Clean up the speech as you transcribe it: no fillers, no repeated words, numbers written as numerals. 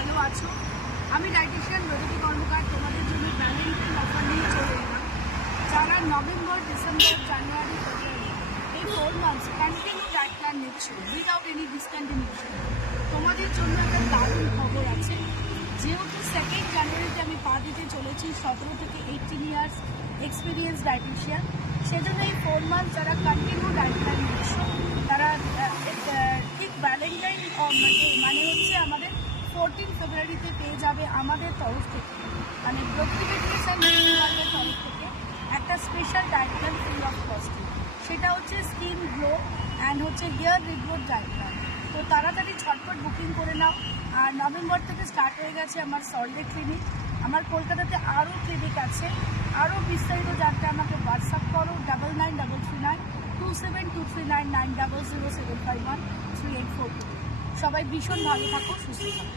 ভালো আছো। আমি ডায়েটিশিয়ান রজনী কর্মকার তোমাদের জন্য ভ্যালেন্টাইন অফার নিয়ে চলে এলাম। যারা নভেম্বর, ডিসেম্বর, জানুয়ারি, ফেব্রুয়ারি এই 4 মান্থস কন্টিনিউ ডায়েট প্ল্যান নিচ্ছ উইদাউট এনি ডিসকন্টিনিউশন, তোমাদের জন্য একটা দারুণ খবর আছে। যেহেতু 2nd জানুয়ারিতে আমি পা দিতে চলেছি 17 থেকে 18 ইয়ার্স এক্সপিরিয়েন্স ডায়েটিশিয়ান, সেজন্য এই 4 মান্থস যারা কন্টিনিউ ডায়েট প্ল্যান নিচ্ছ তারা ঠিক ভ্যালেন্টাইন মানে হচ্ছে আমাদের 14 ফেব্রুয়ারিতে পেয়ে যাবে আমাদের তরফ থেকে, মানে প্রোটিভিটিস অ্যান্ড তরফ থেকে একটা special diet plan free of কস্টে। সেটা হচ্ছে স্কিন গ্লো অ্যান্ড হচ্ছে হেয়ার রিগ্রোথ ডায়েট প্ল্যান। তো তাড়াতাড়ি ঝটপট বুকিং করে নাও। আর নভেম্বর থেকে স্টার্ট হয়ে গেছে আমার সল্টলেক ক্লিনিক। আমার কলকাতাতে আরও ক্লিনিক আছে। আরও বিস্তারিত জানতে আমাকে হোয়াটসঅ্যাপ করো 99339272399007513842। সবাই ভীষণ ভালো থাকো, সুস্থ থাকো।